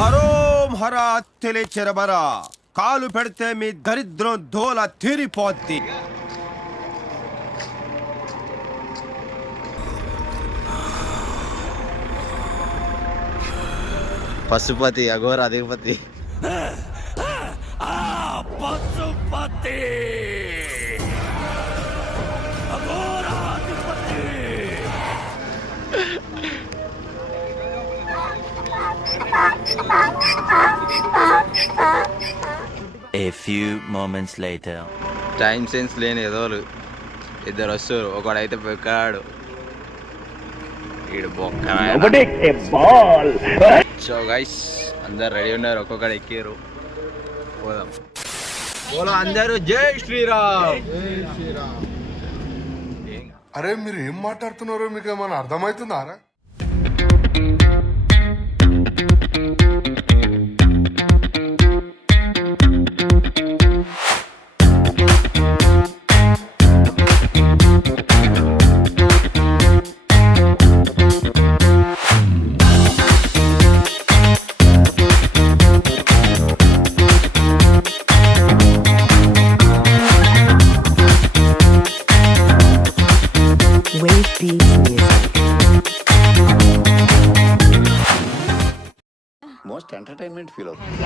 హరోం హరా తెలిచెరబరా కాలు పెడితే మీ దరిద్రం దోల తీరిపోద్ది. పశుపతి అఘోర అధిపతి. పశుపతి అఘోరాధిపతి. A few moments later. Time sense లేని ఏదోలు ఇద్దరు వస్తారు. ఒకడైతే పెక్కాడు, ఈడు బొక్క. సో గైస్ అందరు రెడీ ఉన్నారు, ఒక్కొక్కడు ఎక్కారు. పోదాం. బోలో అందరూ జై శ్రీరామ్. అరే మీరు ఏం మాట్లాడుతున్నారో మీకు ఏమైనా అర్థమవుతుందారా? మోస్ట్ ఎంటర్టైన్మెంట్ ఫీల్ అవుతుంది.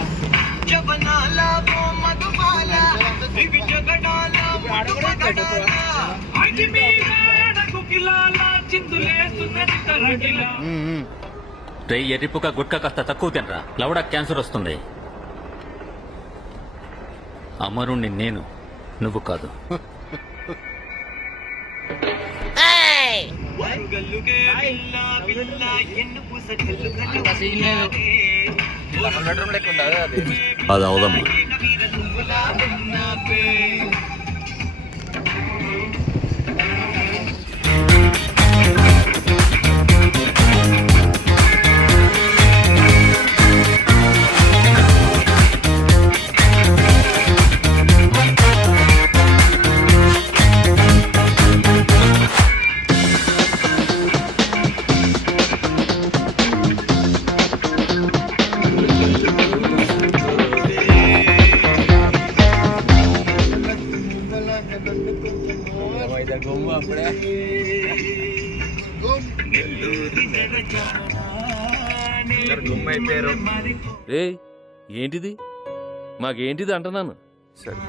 ఎర్రిపుక గుట్క కాస్త తక్కువ తినరా, లవడా క్యాన్సర్ వస్తుంది. అమరుణ్ణి నేను, నువ్వు కాదు. అది అవదమ్మా. ఏంటిది మాకేంటిది అంటున్నాను. సరే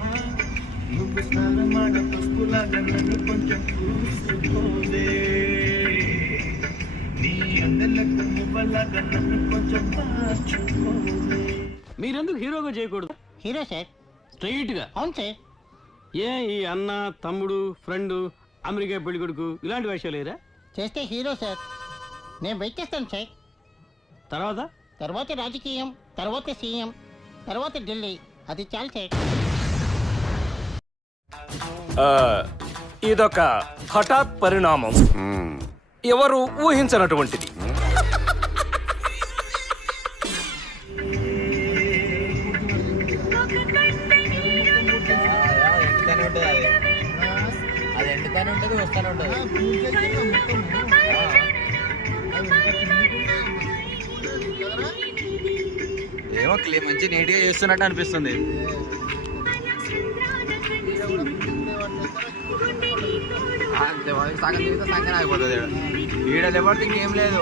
మీరెందుకు హీరోగా చేయకూడదు? హీరో సార్, స్ట్రైట్ గా. అవును సార్. ఏ ఈ అన్న తమ్ముడు ఫ్రెండ్ అమెరికా పెళ్లి కొడుకు ఇలాంటి వేషాలు లేరా? చేస్తే హీరో సార్. నేను వెయిట్ చేస్తాను సార్. తర్వాత రాజకీయం, తర్వాత సీఎం, తర్వాత ఢిల్లీ. అది చాలు సార్. ఇదొక హఠాత్ పరిణామం, ఎవరు ఊహించనటువంటిది. అది ఎండుతానే ఉంటుంది, వస్తానే ఉంటుంది. ఏమో మంచి నీట్ గా చేస్తున్నట్టు అనిపిస్తుంది. సగం తిరిగితే సంగతి అయిపోతుంది. ఈడ లేకపోతే ఇంకేం లేదు.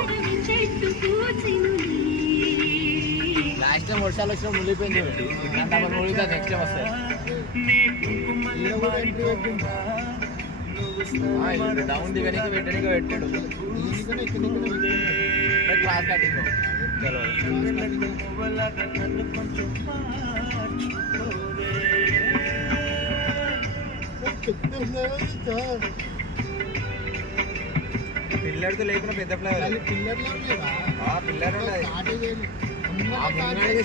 లాస్ట్ టైం వర్షాలు వచ్చినా మునిగిపోయింది. మునిగితే నెక్స్ట్ టైం వస్తాయి. డౌన్ దిగడానికి పెట్టడానికి పెట్టాడు. క్రాస్ కటింగ్ పిల్లర్తో లేకుండా పెద్ద ఫ్లైవర్. పిల్లర్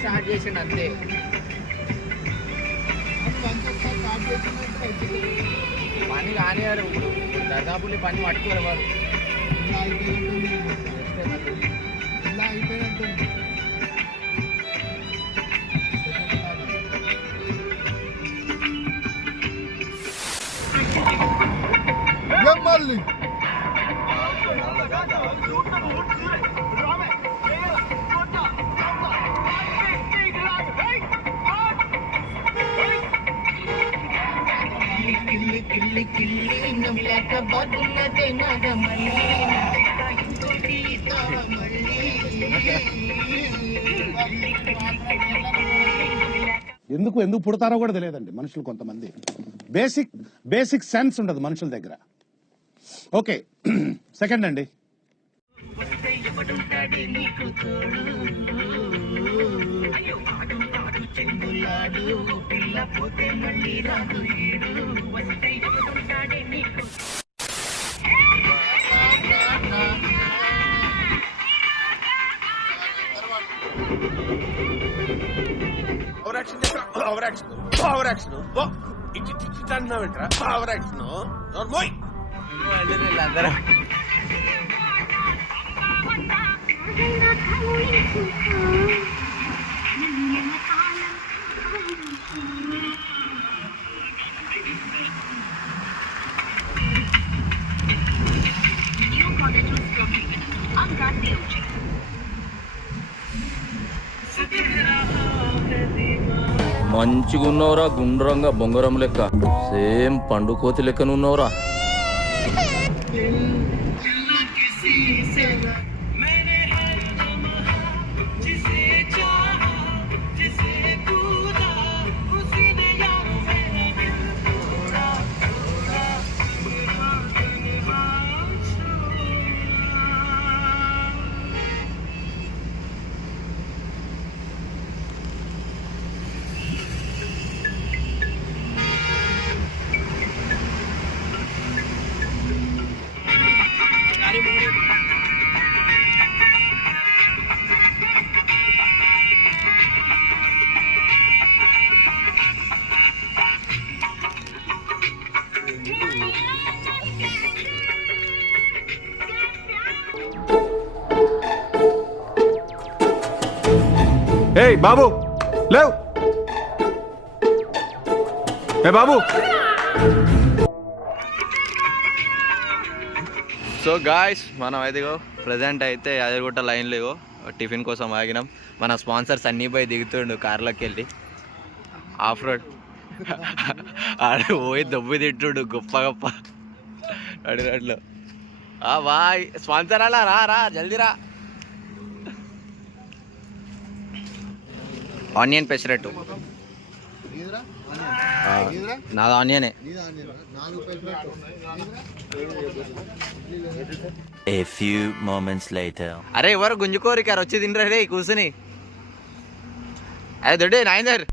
స్టార్ట్ చేసిండు అంతే. పని కానివారు ఇప్పుడు దాదాపు పని పట్టుకోరు వారు. మళ్ళీ ఎందుకు పుడతారో కూడా తెలియదండి మనుషులు కొంతమంది. బేసిక్ సెన్స్ ఉండదు మనుషుల దగ్గర. ఓకే, సెకండ్ అండి. మంచిగా ఉన్నవరా, గుండ్రంగా బొంగరం లెక్క, సేమ్ పండు కోతి లెక్కన ఉన్నవరా. ఏయ్ బాబు లేవ్, ఏ బాబు. సో గాయ్స్, మనం అయితే ప్రజెంట్ అయితే యాదగిరిగుట్ట లైన్లో టిఫిన్ కోసం ఆగినాం. మన స్పాన్సర్ సన్నీ బాయ్ దిగుతుండు కార్లోకి వెళ్ళి ఆఫ్ రోడ్. ఆడ పోయి దొబ్బు తింటుడు గొప్ప గొప్ప అడిగట్లో. బాయ్ స్పాన్సర్ అలా రా జల్దీ రా. ఆనియన్ పెసరట్టు నాది ఆనియనే. A few moments later. అరే ఎవరు గుంజుకోరికారు, వచ్చి తినరా రే కూర్చుని. అరే దొడ్డే నాయనర్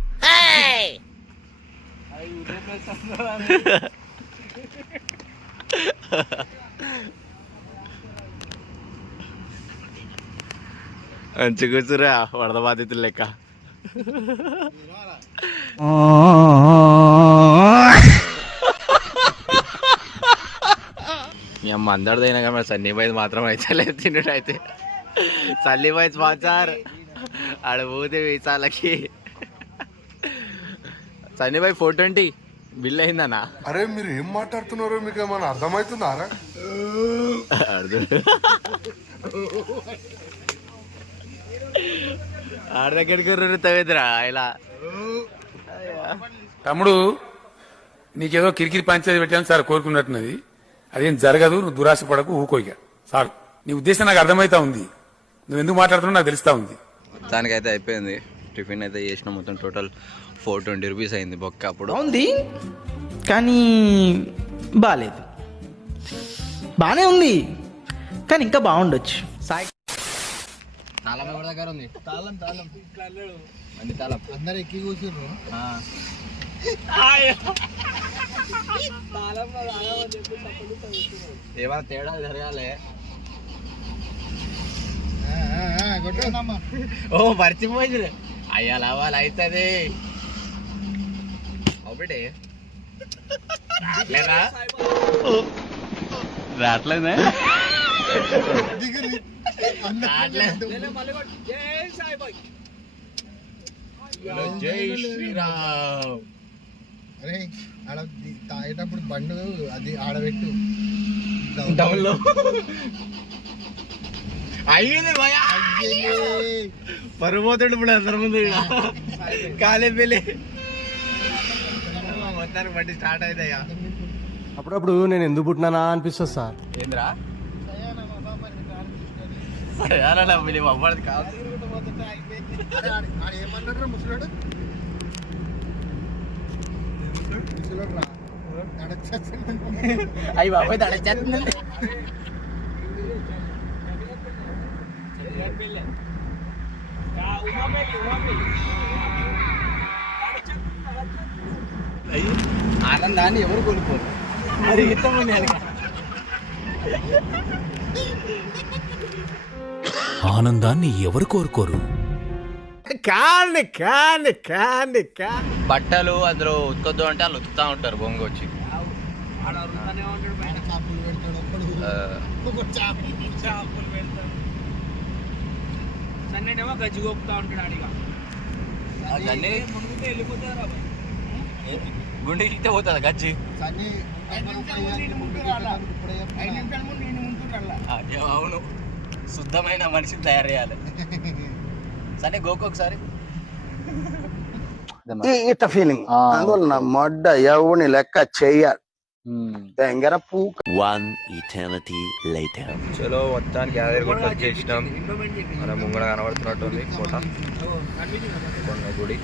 మంచి కూర్చురా వరద బాధితులు లెక్క. మీ అమ్మ అందరిదైనా కానీ సన్నీబాయ్ మాత్రం అయితే లేదు తిన్నట్టు అయితే. సన్నీబాయ్ స్పాన్సర్ ఆడ పోతే వీసాలకి. సన్నీబాయ్ 420 బిల్ అయిందన్నా. అరే మీరు ఏం మాట్లాడుతున్నారో మీకు ఏమైనా అర్థమవుతుందా? ఆడ దగ్గరికి తగ్గదురా ఇలా. తమ్ముడు నీకేదో కిరికిరి పంచాయతీ పెట్టాను సార్ కోరుకున్నట్టున్నది, అదేం జరగదు. నువ్వు దురాశ పడకు, ఊకోయిక సార్. నీ ఉద్దేశం నాకు అర్థమైతా ఉంది, నువ్వు ఎందుకు మాట్లాడుతున్నావు నాకు తెలుస్తా ఉంది. దానికైతే అయిపోయింది. టిఫిన్ అయితే చేసిన మొత్తం టోటల్ 420 రూపీస్ అయింది బొక్క. అప్పుడు ఉంది కానీ బాగాలేదు. బాగానే ఉంది కానీ ఇంకా బాగుండొచ్చు. సాయి తాళం ఎవరి దగ్గర ఉంది? తాళం మంది తాళం అందరు ఎక్కి కూర్చుర్రు. ఏమైనా తేడా జరగాలి. ఓ మర్చిపోయింది అయ్యా లావాలు అవుతుంది. ఒకటి రావట్లేదే. జై శ్రీరామ్. అరే ఆడ తాగేటప్పుడు బండు అది ఆడబెట్టు. అయ్యింది పరుపోతాడు ఇప్పుడు అందరి ముందు కాలే పెళ్ళి మొత్తానికి బట్టి స్టార్ట్ అవుతాయా. అప్పుడప్పుడు నేను ఎందుకు పుట్టినానా అనిపిస్తుంది సార్. ఏంద్రా అవ్వదు కాదు. ఏమన్నాడు ముసలాడు అయ్యి బాబాయ్ తడచేస్తుంది. ఆనందాన్ని ఎవరు కోల్పోరు. అది ఆనందాన్ని ఎవరు కోరుకోరు. బట్టలు అందులో ఉతుకొద్దు అంటే వాళ్ళు ఉతుకుతా ఉంటారు బొంగు వచ్చి. గజ్జి గోపుతా ఉంటాడు అడిగా గుండెకి ఇస్తే పోతుంది గజ్జి. అవును, శుద్ధమైన మనిషిని తయారు చేయాలి. సరే గోకొకసారి ఇట్ట ఫీలింగ్ అందువల్ల మొడ్డ ఎవని లెక్క చెయ్యాలి. One eternity later. చలో మొత్తానికి యాదగిరిగుట్ట వచ్చేసినాం. మన ముంగడ కనబడుతున్నట్టుంది కోట, కొండ గుడి.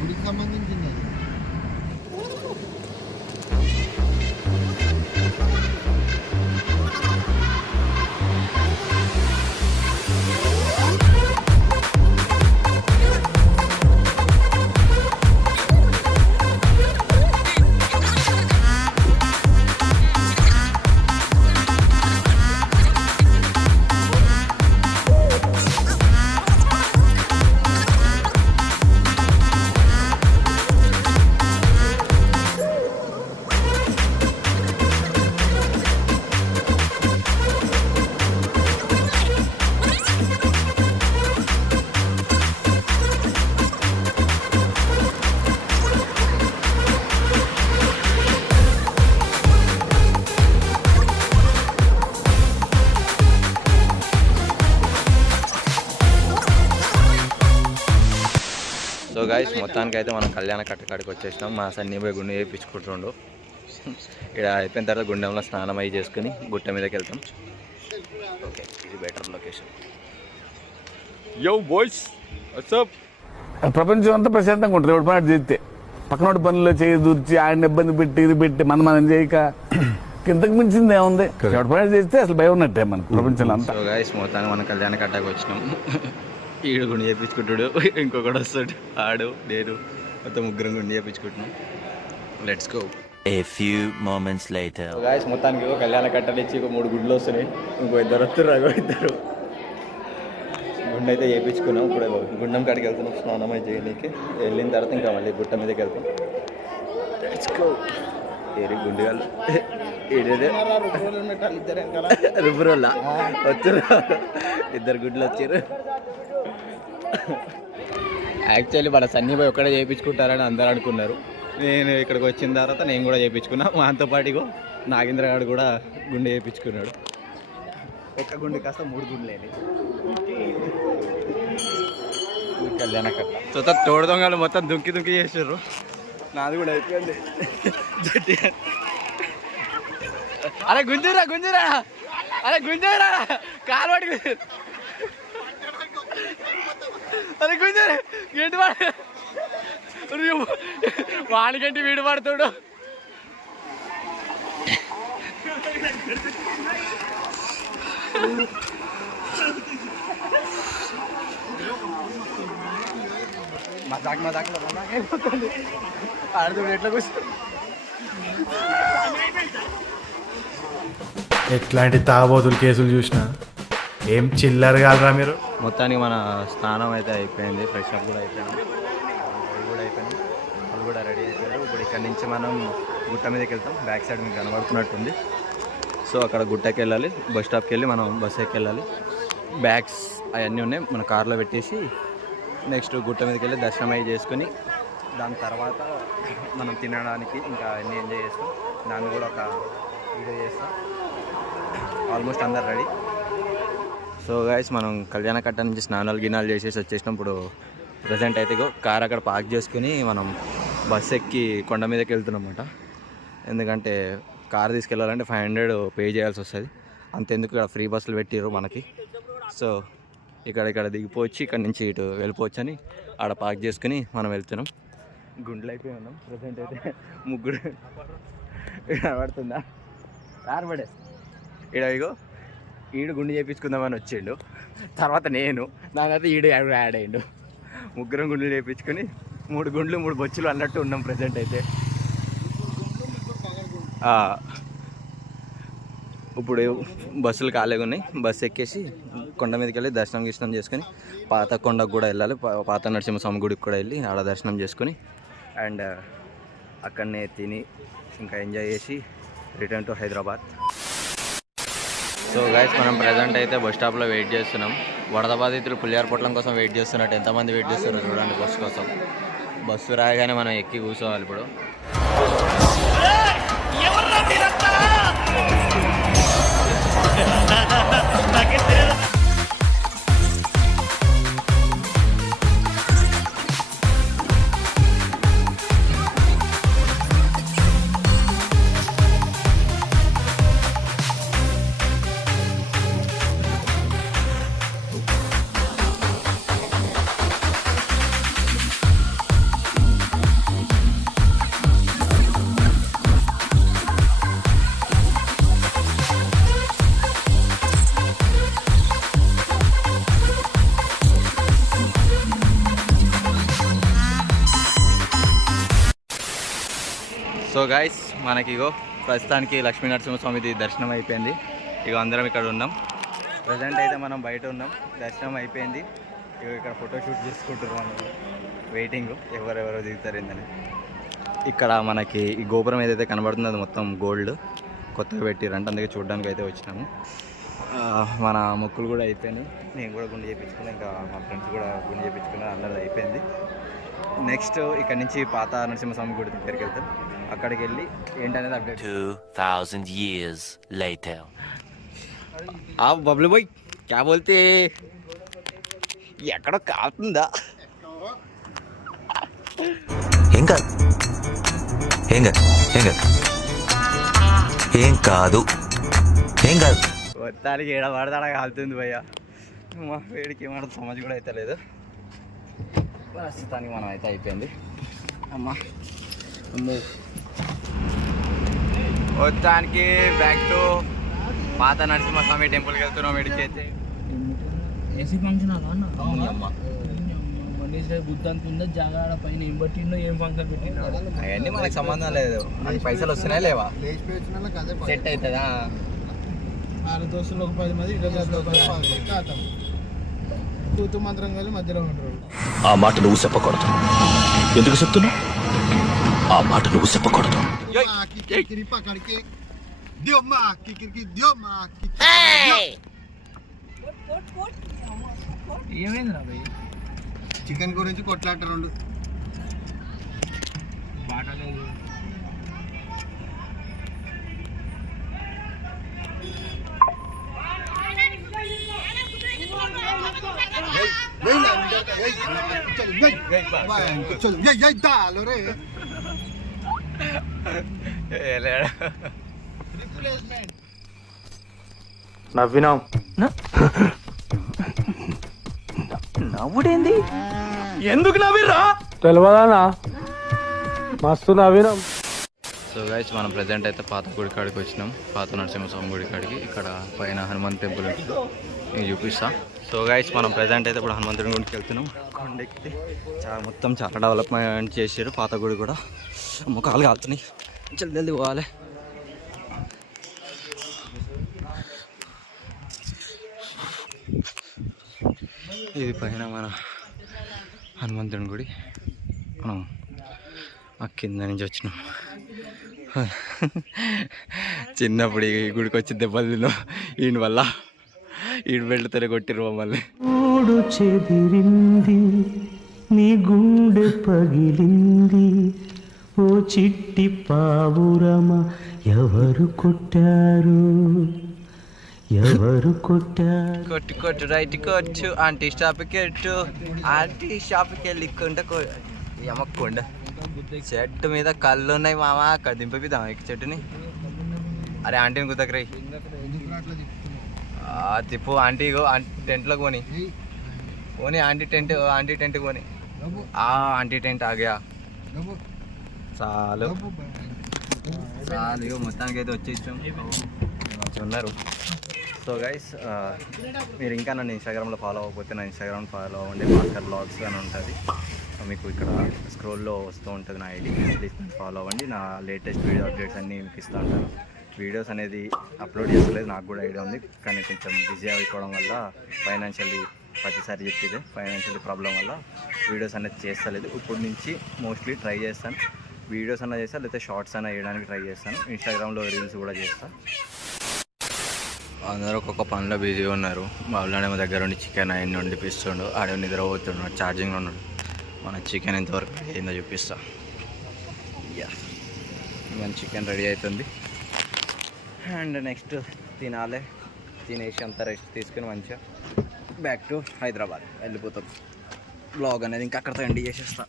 సో గైస్ మొత్తానికి అయితే మనం కళ్యాణ కట్టకాడికి వచ్చేసినాం. మా సన్నీ పోయి గుండె చేయించుకుంటుండు. ఇక్కడ అయిపోయిన తర్వాత గుండెంలో స్నానం అయ్యి చేసుకుని గుట్ట మీదకి వెళ్తాం. ఓకే, ఇది బెటర్ లొకేషన్. యో బాయ్స్ వాట్సాప్. ప్రపంచం అంతా ప్రశాంతంగా ఉంటుంది ఎవరి పని చేస్తే. పక్కనోటి పనుల్లో చేయి దూర్చి ఆయన ఇబ్బంది పెట్టి ఇది పెట్టి మనం చేయక ఇంతకు మించింది ఏముంది. ఎవరి పని చేస్తే అసలు భయం ఉన్నట్టే మన ప్రపంచంలో అంతా. సో గైస్ మొత్తానికి మనం కళ్యాణ కట్టాకి వచ్చినాం. ఈడు గుండె చేయించుకుంటాడు, ఇంకొకటి వస్తాడు, ఆడు నేను మొత్తం ముగ్గురం గుండె చేయించుకుంటున్నాం. Let's go. A few moments later. Guys మొత్తానికి కళ్యాణ కట్టలు ఇచ్చి 3 గుడ్లు వస్తున్నాయి. ఇంకో 2 వస్తారు, ఇద్దరు గుండె అయితే చేయించుకున్నాం. ఇప్పుడు గుండం కాడికి వెళ్తున్నాం స్నానం అయితే చేయడానికి. వెళ్ళిన తర్వాత ఇంకా మళ్ళీ గుట్ట మీదకి వెళ్తాం. Let's go. ఏరి గుండె వాళ్ళు ఏడేదే రుబ్బురోళ్ళ వచ్చారు, 2 గుడ్లు వచ్చారు. యాక్చువల్లీ మన సన్నీ బాయ్ ఒక్కడే చేయించుకుంటారని అందరూ అనుకున్నారు. నేను ఇక్కడికి వచ్చిన తర్వాత నేను కూడా చేయించుకున్నా. మాతో పాటుగా నాగేంద్ర గారు కూడా గుండె చేయించుకున్నాడు. ఒక్క గుండె కాస్త 3 గుండెలు అయినాయి. కళ్యాణ కట్ట సో తోడు దొంగలు మొత్తం దుంకి దుంకి చేసారు. నాది కూడా అయిపోయింది. అరే గుంజురా గుంజురా, అరే గుంజురా, కాలు పడి అరే గుంజురా, గంటి పడ వాడికంటే వీడు పడుతాడు. మజాక్ అయిపోతుంది. ఆడుతూ ఎట్లా కూర్చో. ఎట్లాంటి తాగబోతులు కేసులు చూసినా ఏం చిల్లర కాదురా మీరు. మొత్తానికి మన స్నానం అయితే అయిపోయింది, ఫ్రెష్ అప్ కూడా అయిపోయింది, కూడా అయిపోయింది, వాళ్ళు కూడా రెడీ అయిపోయారు. ఇప్పుడు ఇక్కడ నుంచి మనం గుట్ట మీదకి వెళ్తాం. బ్యాక్ సైడ్ మీకు కనబడుతున్నట్టుంది. సో అక్కడ గుట్టకి వెళ్ళాలి, బస్ స్టాప్కి వెళ్ళి మనం బస్ ఎక్కి వెళ్ళాలి. బ్యాగ్స్ అవన్నీ ఉన్నాయి, మన కార్లో పెట్టేసి నెక్స్ట్ గుట్ట మీదకి వెళ్ళి దర్శనం అయ్యి చేసుకొని దాని తర్వాత మనం తినడానికి ఇంకా అన్నీ ఎంజాయ్ చేస్తాం. దాన్ని కూడా ఒక వీడియో చేస్తాం. ఆల్మోస్ట్ అందరు రెడీ. సో గైస్ మనం కళ్యాణకట్ట నుంచి స్నానాలు గినాలు చేసేసి వచ్చేసినప్పుడు ప్రజెంట్ అయితే కార్ అక్కడ పార్క్ చేసుకుని మనం బస్ ఎక్కి కొండ మీదకి వెళ్తున్నాం అన్నమాట. ఎందుకంటే కార్ తీసుకెళ్ళాలంటే 500 పే చేయాల్సి వస్తుంది. అంతెందుకు ఇక్కడ ఫ్రీ బస్సులు పెట్టిర్రు మనకి. సో ఇక్కడ దిగిపోవచ్చు, ఇక్కడ నుంచి ఇటు వెళ్ళిపోవచ్చు అని ఆడ పార్క్ చేసుకుని మనం వెళ్తున్నాం. గుండెలు అయిపోయి ఉన్నాం ప్రజెంట్ అయితే. ముగ్గురు కనబడుతుందా కార్ పడే ఇగో ఈడు గుండు చేయించుకుందామని వచ్చిండు. తర్వాత నేను దానివల్ల ఈడు యాడ్ అయ్యిండు. ముగ్గురం గుండెలు చేయించుకొని 3 గుండ్లు 3 బొచ్చులు అన్నట్టు ఉన్నాం ప్రజెంట్ అయితే. ఇప్పుడు బస్సులు ఖాళీగా ఉన్నాయి. బస్సు ఎక్కేసి కొండ మీదకి వెళ్ళి దర్శనం చేసుకొని పాత కొండకు కూడా వెళ్ళాలి. పాత నరసింహస్వామి గుడికి కూడా వెళ్ళి ఆడ దర్శనం చేసుకొని అండ్ అక్కడనే తిని ఇంకా ఎంజాయ్ చేసి return to Hyderabad. So guys మనం ప్రజెంట్ అయితే బస్ స్టాప్లో వెయిట్ చేస్తున్నాం. వరద బాధితులు పులియార్ పొట్లం కోసం వెయిట్ చేస్తున్నట్టు ఎంతమంది వెయిట్ చేస్తున్నారు చూడండి బస్సు కోసం. బస్సు రాగానే మనం ఎక్కి కూర్చోవాలి ఇప్పుడు. సో గైస్ మనకి ఇగో ప్రస్తుతానికి లక్ష్మీ నరసింహస్వామిది దర్శనం అయిపోయింది. ఇగో అందరం ఇక్కడ ఉన్నాం. ప్రజెంట్ అయితే మనం బయట ఉన్నాం. దర్శనం అయిపోయింది. ఇగో ఇక్కడ ఫోటోషూట్ చేసుకుంటున్నాం. వెయిటింగ్ ఎవరెవరో దిగుతారేందని. ఇక్కడ మనకి ఈ గోపురం ఏదైతే కనబడుతుందో అది మొత్తం గోల్డ్ కొత్తగా పెట్టిరంట. అందుకే చూడడానికి అయితే వచ్చినాము. మన మొక్కులు కూడా అయిపోయినాయి. నేను కూడా గుండె చేయించుకున్నాను, ఇంకా మా ఫ్రెండ్స్ కూడా గుండె చేయించుకున్నారు. అందరిది అయిపోయింది. నెక్స్ట్ ఇక్కడ నుంచి పాత నరసింహస్వామి గుడి దగ్గరికి వెళ్తాం. అక్కడికి వెళ్ళి ఏంటనేది update. 2000 years later. Bablu boy క్యా బోల్తే ఎక్కడో కాలుతుందా? ఏం కాదు ఏం కాదు ఏం కాదు ఏం కాదు ఏం కాదు. మొత్తానికి ఏడ పడతాడా కాలుతుంది భయ్య. మా వేడికి ఏమన్నా సమజ్ కూడా అయితే లేదు. ప్రస్తుతానికి మనం అయితే అయిపోయింది. అమ్మా మొత్తానికి బ్యాక్ టు పాత నరసింహస్వామి టెంపుల్కి వెళ్తున్నాం. ఇడికైతే ఏసీ ఫంక్షన్ బుద్ధానికి ఉందా జాగా పైన ఏం పట్టిండో ఏం ఫంక్షన్ పెట్టినాడు అవన్నీ మనకి సంబంధం లేదు. మనకి పైసలు వస్తున్నాయి లేవా సెట్ అవుతుందా? 6 దోస్తులు ఒక 10 మంది 20 కాతాం కూతు మంత్రం కలిసి మధ్యలో ఉంటారు. ఆ మాట నువ్వు చెప్పకూడదు. ఎందుకు చెప్తున్నావు? ఆ మాట నువ్వు చెప్పకూడదు. ఏమైంది రా భయ్? చికెన్ గురించి కొట్లాట 2 బాటలేదు. నవ్వినాం. నవ్వుడేంది? ఎందుకు నవ్విరా తెలియదానా? మస్తు నవ్వినాం. సో గైస్ మనం ప్రజెంట్ అయితే పాత గుడి కాడికి వచ్చినాం. పాత నరసింహస్వామి గుడి కాడికి. ఇక్కడ పైన హనుమాన్ టెంపుల్ ఉంటుంది, నేను చూపిస్తా. సో గైస్ మనం ప్రజెంట్ అయితే ఇప్పుడు హనుమంతుడి గుడికి వెళ్తున్నాం. కొండెక్కితే మొత్తం చాలా డెవలప్మెంట్ చేసారు. పాత గుడి కూడా ముఖాలు కాలుతున్నాయి. జల్దీ పోవాలి. ఇది పైన మన హనుమంతుడి గుడి. మనం ఆ కింద నుంచి వచ్చినాం. చిన్నప్పుడు ఈ గుడికి వచ్చి దెబ్బలు తిన్నాం ఈయన వల్ల. ఈడు బెల్ట్తోనే కొట్టిరు మమ్మల్ని. ఊడు చెదిరింది నీ గుండె పగిలింది ఓ చిట్టి పావురమ ఎవరు కొట్టారు కొట్టు కొట్టు రైట్ కొట్టు ఆంటీ షాప్కి ఎట్టు ఆంటీ షాప్కి వెళ్ళి కొండ చెట్టు మీద కళ్ళు ఉన్నాయి మామ అక్కడ దింపిద్దాం ఎక్కి చెట్టుని. అరే ఆంటీని కుదకరై తిప్పు ఆంటీ టెంట్లోకి పోని పోనీ ఆంటీ టెంట్ పోని. ఆంటీ టెంట్ ఆగా చాలు మొత్తానికి అయితే వచ్చేసాం మంచిగా ఉన్నారు. సో గైస్ మీరు ఇంకా నన్ను ఇన్స్టాగ్రామ్లో ఫాలో అవ్వకపోతే నా ఇన్స్టాగ్రామ్ ఫాలో అవ్వండి, భాస్కర్ బ్లాగ్స్ అని ఉంటుంది. మీకు ఇక్కడ స్క్రోల్లో వస్తూ ఉంటుంది నా ఐడి, ప్లీజ్ ఫాలో అవ్వండి. నా లేటెస్ట్ వీడియో అప్డేట్స్ అన్నీ మీకు ఇస్తూ ఉంటాను. వీడియోస్ అనేది అప్లోడ్ చేస్తలేదు, నాకు కూడా ఐడియా ఉంది, కానీ కొంచెం బిజీ అయిపోవడం వల్ల ఫైనాన్షియల్లీ ప్రతిసారి చెప్పేది ఫైనాన్షియల్లీ ప్రాబ్లం వల్ల వీడియోస్ అనేది చేస్తలేదు. ఇప్పుడు నుంచి మోస్ట్లీ ట్రై చేస్తాను, వీడియోస్ అన్నా చేస్తాను, లేకపోతే షార్ట్స్ అన్నా వేయడానికి ట్రై చేస్తాను. ఇన్స్టాగ్రామ్లో రీల్స్ కూడా చేస్తాను. అందరూ ఒక్కొక్క పనిలో బిజీగా ఉన్నారు. వాళ్ళనేమో దగ్గర ఉండి చికెన్ అవన్నీ వండిపిస్తుండు, ఆడే నిద్రపోతున్నాడు, ఛార్జింగ్లో ఉన్నాడు. మన చికెన్ ఎంతవరకు అయిందో చూపిస్తా. మన చికెన్ రెడీ అవుతుంది అండ్ నెక్స్ట్ తినాలి. తినేసి అంతా రెస్ట్ తీసుకుని మంచిగా బ్యాక్ టు హైదరాబాద్ వెళ్ళిపోతాం. బ్లాగ్ అనేది ఇంకా అక్కడితో ఎండ్ చేసేస్తా.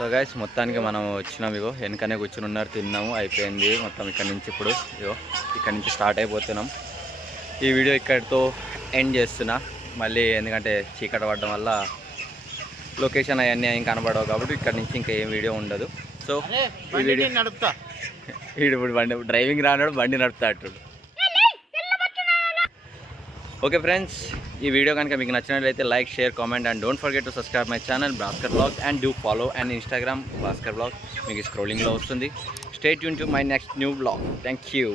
సో గైస్ మొత్తానికి మనం వచ్చినాం. ఇగో వెనకనే కూర్చుని ఉన్నారు, తిన్నాము, అయిపోయింది మొత్తం. ఇక్కడ నుంచి ఇప్పుడు ఇగో ఇక్కడ నుంచి స్టార్ట్ అయిపోతున్నాం. ఈ వీడియో ఇక్కడితో ఎండ్ చేస్తున్నా మళ్ళీ, ఎందుకంటే చీకటి పడడం వల్ల లొకేషన్ అవన్నీ ఏం కనబడవు కాబట్టి ఇక్కడ నుంచి ఇంకా ఏం వీడియో ఉండదు. సో ఈ వీడియో నడుపుతా, ఇప్పుడు బండి డ్రైవింగ్ రానాడు, బండి నడుపుతా అట్టు. ఓకే ఫ్రెండ్స్, ఈ వీడియో కనుక మీకు నచ్చినట్లయితే like, share, comment and don't forget to subscribe my channel Bhaskar blogs and do follow and Instagram Bhaskar blog. మీకు స్క్రోలింగ్లో వస్తుంది. Stay tune to my next new blog. Thank you.